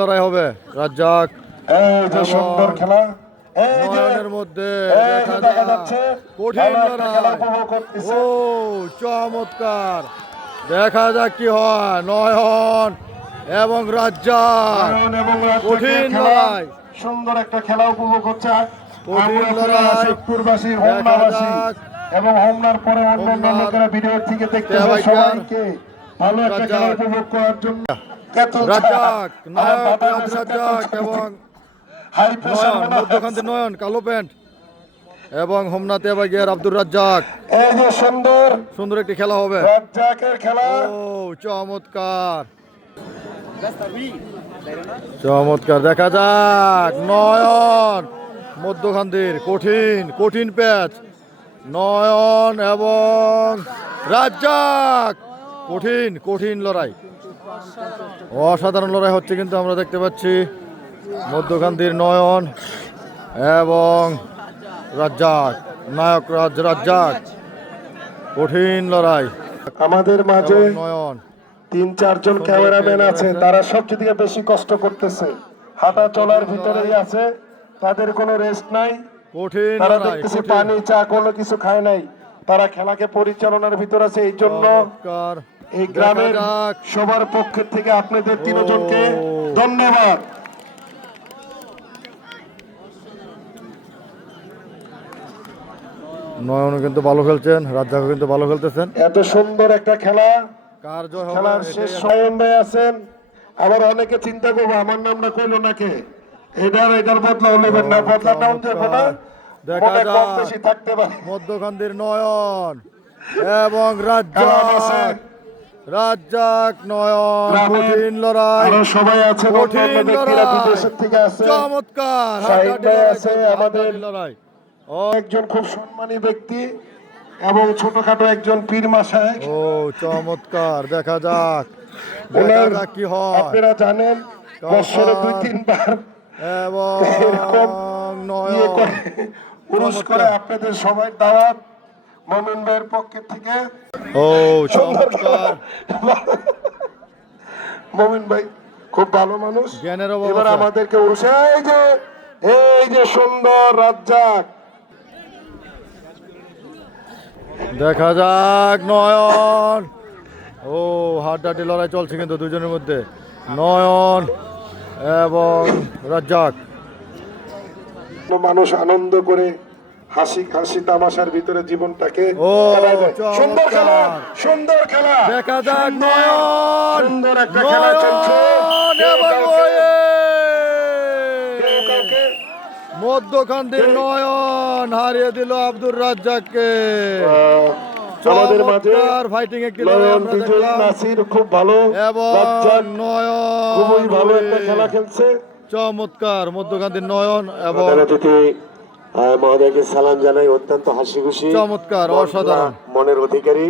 লড়াই হবে। রাজ্জাক এই যে সুন্দর খেলা এই যে মধ্যে দেখা যাচ্ছে কঠিন একটা খেলা উপভোগ করতেছে। ও চমৎকার। দেখা যাক কি হয়। নয়ন এবং রাজ্জাক। কঠিন লড়াই। সুন্দর একটা খেলা উপভোগ হচ্ছে কঠিন লড়াই। শেখপুরবাসী দেখা হোমনাবাসী। এবং হোমনার পরে অন্যান্য লোকেরা ভিডিও থেকে তেবাইকার, সবাইকে। ভালো একটা খেলা উপভোগ করার জন্য। রাজ্জাক নায়ক রাজ রাজ্জাক এবং নয়ন মধ্যখান্তি নয়ন কালো প্যান্ট এবং হোমনাথ এবাগিয়ার আব্দুর রাজ্জাক। এই যে সুন্দর সুন্দর একটি খেলা হবে। রাজ্জাকের খেলা। ও চমৎকার। চমৎকার দেখা যাক। নয়ন মধ্যখান্তির কঠিন কঠিন প্যাচ। নয়ন এবং রাজ্জাক। কঠিন কঠিন লড়াই। অসাধারণ লড়াই হচ্ছে কিন্তু আমরা দেখতে পাচ্ছি মধ্যখান্তির নয়ন এবং রাজ্জাক নায়ক রাজ রাজ্জাক। কঠিন লড়াই। আমাদের মাঝে নয়ন। তিন চারজন ক্যামেরাম্যান আছে তারা সবচেয়ে থেকে বেশি কষ্ট করতেছে। হাঁটা চলার ভিতরেই আছে তাদের কোনো রেস্ট নাই। কঠিন তারা দেখতেছে পানি চা কোনো কিছু খায় নাই। তারা খেলাকে পরিচালনার ভিতর আছে এই জন্য। এই গ্রামের সবার পক্ষের থেকে আপনাদের তিনজনকে ধন্যবাদ। নয়নও কিন্তু ভালো খেলছেন রাজ্জাকও কিন্তু ভালো খেলতেছেন। এত সুন্দর একটা খেলা। কার জয় হবে? খেলার শেষ ভাই আছেন। আবার অনেকে চিন্তা করব আমার নামটা কইলো নাকি? এটার এটার বদলা নেবেন না বদলা নাম যাব না। দেখা পারে। মধ্যখান্তির নয়ন এবং? রাজ্জাক। রাজ্জাক নয়ন কঠিন লড়াই। আরও সবাই আছে কঠিন লড়াই। চমৎকার আছে, আমাদের- লড়াই। ও একজন খুব সম্মানী ব্যক্তি এবং ছোটখাটো একজন পীর মাসায় ও চমৎকার দেখা যাক। দেখা যাক কি হয়। আপনারা জানেন বছরে দুই তিনবার এবং এরকম ইয়ে করে আপনাদের সবাই দাওয়াত। মমিন ভাইয়ের পক্ষে থেকে। ও চমৎকার। মমিন ভাই খুব ভালো মানুষ। এবার আমাদেরকে এই যে এই যে সুন্দর রাজ্জাক। দেখা যাক নয়ন। ও হাড্ডাহাড্ডি লড়াই চলছে কিন্তু দুজনের মধ্যে। নয়ন এবং রাজ্জাক। মানুষ আনন্দ করে হাসি হাসি তামাশার ভিতরে জীবনটাকে দেয়। সুন্দর খেলা সুন্দর খেলা। দেখা যাক নয়ন। সুন্দর একটা খেলা চলছে। মধ্যখান্তির নয়ন হারিয়ে দিল আব্দুর রাজ্জাককে। আমাদের মাঝে ফাইটিং একটি নাসির খুব ভালো। এবং নয়ন খুবই ভালো একটা খেলা খেলছে। চমৎকার মধ্যকান্তির নয়ন এবং মহোদয়কে সালাম জানাই অত্যন্ত হাসি খুশি চমৎকার, অসাধারণ। মনের অধিকারী